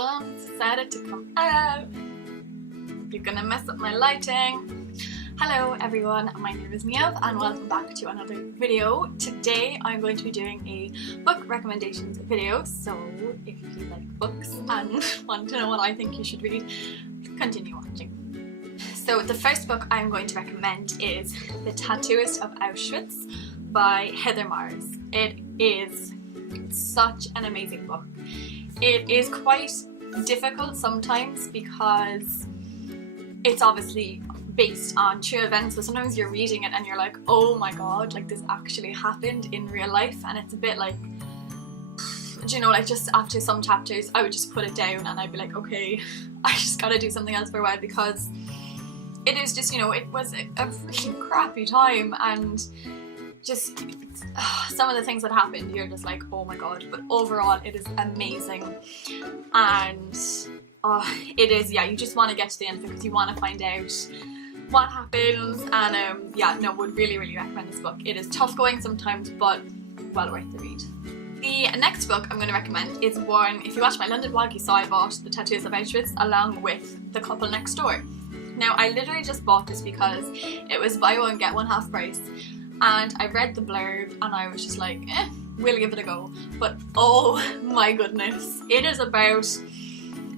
sun decided to come out. You're gonna mess up my lighting. Hello everyone, my name is Niamh and welcome back to another video. Today I'm going to be doing a book recommendations video, so if you like books and want to know what I think you should read, continue watching. So the first book I'm going to recommend is The Tattooist of Auschwitz by Heather Morris. It is such an amazing book. It is quite difficult sometimes because it's obviously based on true events, so sometimes you're reading it and you're like, oh my god, like this actually happened in real life, and it's a bit like, do you know, like just after some chapters I would just put it down and I'd be like, okay, I just gotta do something else for a while, because it is just, you know, it was a really crappy time, and just some of the things that happened, you're just like, oh my god. But overall it is amazing, and it is, yeah, you just want to get to the end of it because you want to find out what happens, and yeah, no, would really recommend this book. It is tough going sometimes, but well worth the read. The next book I'm going to recommend is one, if you watched my London vlog you saw I bought The Tattooist of Auschwitz along with The Couple Next Door. Now I literally just bought this because it was buy one get one half price, and I read the blurb and I was just like, we'll give it a go. But oh my goodness, it is about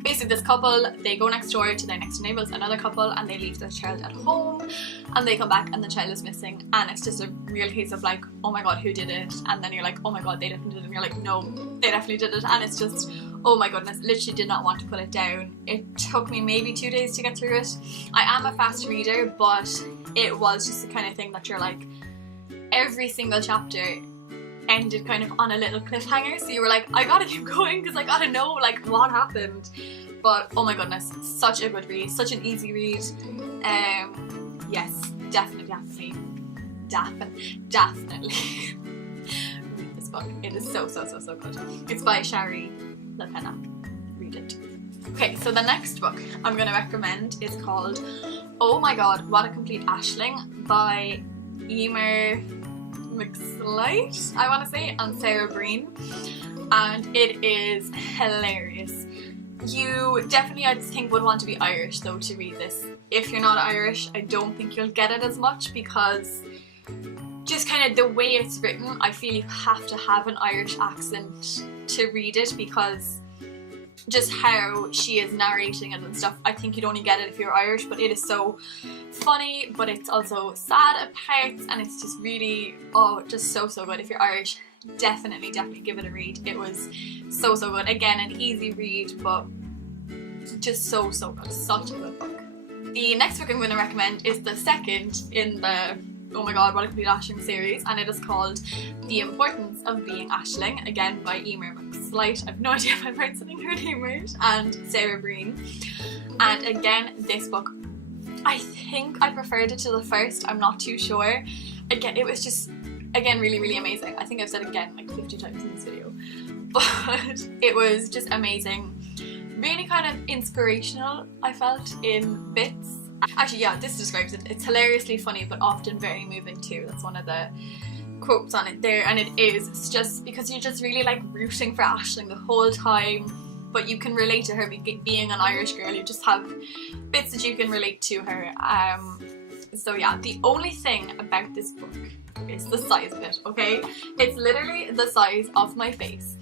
basically this couple, they go next door to their next door neighbours, another couple, and they leave their child at home, and they come back and the child is missing, and it's just a real case of like, oh my god, who did it? And then you're like, oh my god, they definitely did it, and you're like, no, they definitely did it, and it's just, oh my goodness, literally did not want to put it down. It took me maybe 2 days to get through it. I am a fast reader, but it was just the kind of thing that you're like, every single chapter ended kind of on a little cliffhanger, so you were like, I gotta keep going because I gotta know like what happened. But oh my goodness, such a good read, such an easy read. Yes, definitely read this book. It is so good. It's by Shari LaPena. Read it. Okay, so the next book I'm gonna recommend is called Oh My God, What a Complete Aisling by Emer McSlight, I want to say, and Sarah Breen, and it is hilarious. You definitely, I think, would want to be Irish though to read this. If you're not Irish, I don't think you'll get it as much, because just kind of the way it's written, I feel you have to have an Irish accent to read it, because just how she is narrating it and stuff, I think you'd only get it if you're Irish. But it is so funny, but it's also sad at parts, and it's just really, oh, just so good. If you're Irish, definitely give it a read. It was so good. Again, an easy read, but just so good. Such a good book. The next book I'm going to recommend is the second in the Oh My God, What a Complete Aisling series, and it is called The Importance of Being Aisling, again by Emer McSlight. I've no idea if I'm pronouncing her name right, and Sarah Breen. And again, this book, I think I preferred it to the first, I'm not too sure. Again, it was just, again, really amazing. I think I've said again like 50 times in this video, but it was just amazing. Really kind of inspirational, I felt, in bits. Actually, yeah, this describes it. It's hilariously funny, but often very moving too. That's one of the quotes on it there, and it is. It's just because you're just really like rooting for Aisling the whole time, but you can relate to her being an Irish girl. You just have bits that you can relate to her. So yeah, the only thing about this book is the size of it, okay? It's literally the size of my face.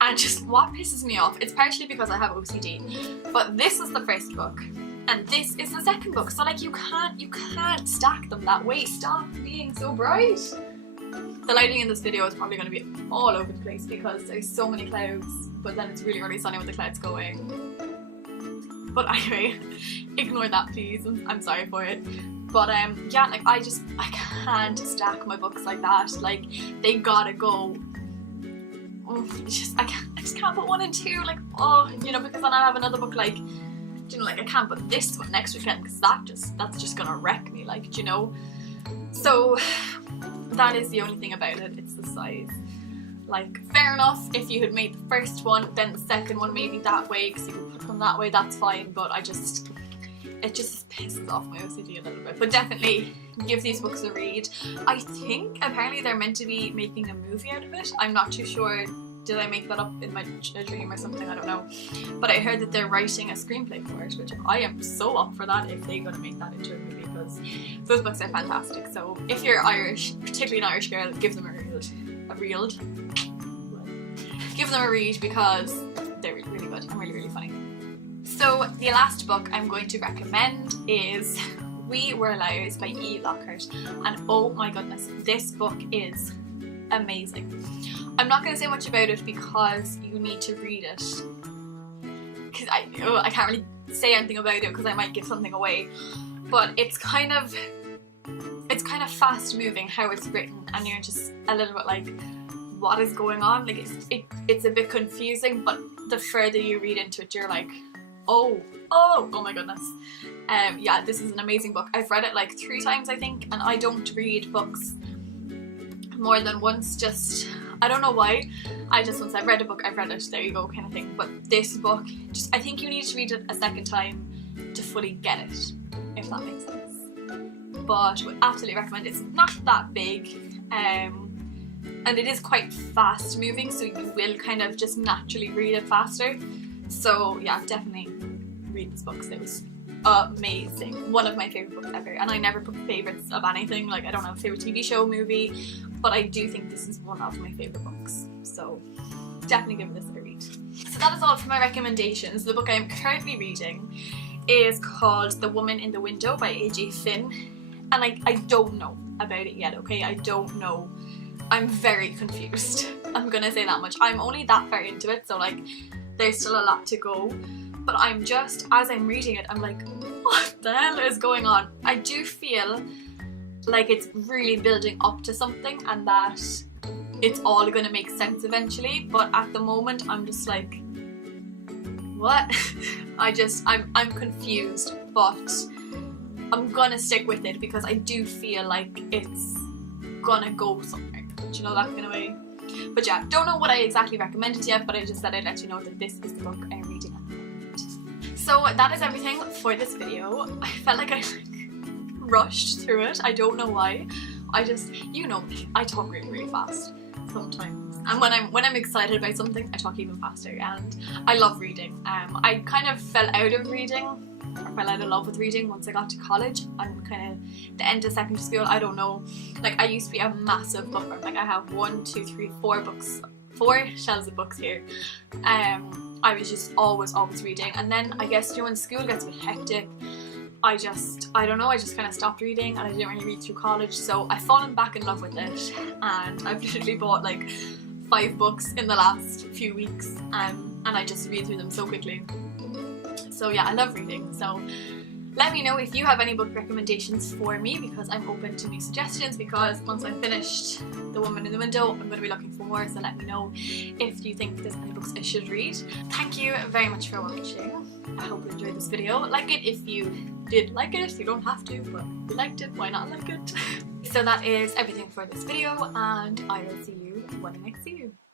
And just what pisses me off, it's partially because I have OCD, but this is the first book and this is the second book, so like you can't stack them that way. Stop being so bright. The lighting in this video is probably going to be all over the place because there's so many clouds, but then it's really sunny with the clouds going. But anyway, ignore that please, I'm sorry for it. But yeah, like I can't stack my books like that. Like they gotta go. I just can't put one and two, like, oh, you know, because then I have another book, like, you know, like I can't put this one next weekend because that's just gonna wreck me, like, you know. So that is the only thing about it, it's the size. Like, fair enough, if you had made the first one, then the second one maybe that way because you could put them that way, that's fine, but it just pisses off my OCD a little bit. But definitely give these books a read. I think apparently they're meant to be making a movie out of it. I'm not too sure did I make that up in my dream or something? I don't know. But I heard that they're writing a screenplay for it, which I am so up for that if they're going to make that into a movie, because those books are fantastic. So if you're Irish, particularly an Irish girl, give them a read. Give them a read because they're really, really good and really, really funny. So the last book I'm going to recommend is We Were Liars by E. Lockhart, and oh my goodness, this book is amazing. I'm not going to say much about it because you need to read it, because I can't really say anything about it because I might give something away, but it's kind of fast moving how it's written, and you're just a little bit like, what is going on? Like it's a bit confusing, but the further you read into it, you're like, oh my goodness. Yeah, this is an amazing book. I've read it like 3 times I think, and I don't read books more than once, just I don't know why. Once I've read a book, I've read it, there you go kind of thing. But this book, just I think you need to read it a second time to fully get it, if that makes sense. But would absolutely recommend it. It's not that big, and it is quite fast moving, so you will kind of just naturally read it faster. So yeah, definitely read this book because it was amazing. One of my favourite books ever, and I never put favourites of anything, like I don't have a favourite TV show, movie, but I do think this is one of my favourite books, so definitely give this a read. So that is all for my recommendations. The book I am currently reading is called The Woman in the Window by A.J. Finn, and I don't know about it yet, okay? I don't know. I'm very confused. I'm gonna say that much. I'm only that far into it, so like there's still a lot to go, but I'm just, as I'm reading it, I'm like, what the hell is going on? I do feel like it's really building up to something and that it's all gonna make sense eventually, but at the moment I'm just like, what? I'm confused, but I'm gonna stick with it because I do feel like it's gonna go somewhere. Do you know, that kind of way? But yeah, don't know what I exactly recommended yet, but I just said I'd let you know that this is the book I'm reading at the moment. So that is everything for this video. I felt like I rushed through it. I don't know why. You know me, I talk really, really fast sometimes. And when I'm excited about something, I talk even faster, and I love reading. I kind of fell out of reading, or fell out of love with reading once I got to college and kind of the end of secondary school. I don't know, like I used to be a massive bookworm. Like I have 1, 2, 3, 4 books, 4 shelves of books here. I was just always reading, and then I guess when school gets a bit hectic, I don't know, I just kind of stopped reading and I didn't really read through college, so I've fallen back in love with it, and I've literally bought like 5 books in the last few weeks, and I just read through them so quickly. So yeah, I love reading. So let me know if you have any book recommendations for me, because I'm open to new suggestions, because once I'm finished The Woman in the Window, I'm going to be looking for more, so let me know if you think there's any books I should read. Thank you very much for watching. I hope you enjoyed this video. Like it if you did like it. You don't have to, but if you liked it, why not like it? So that is everything for this video, and I will see you when I next see you.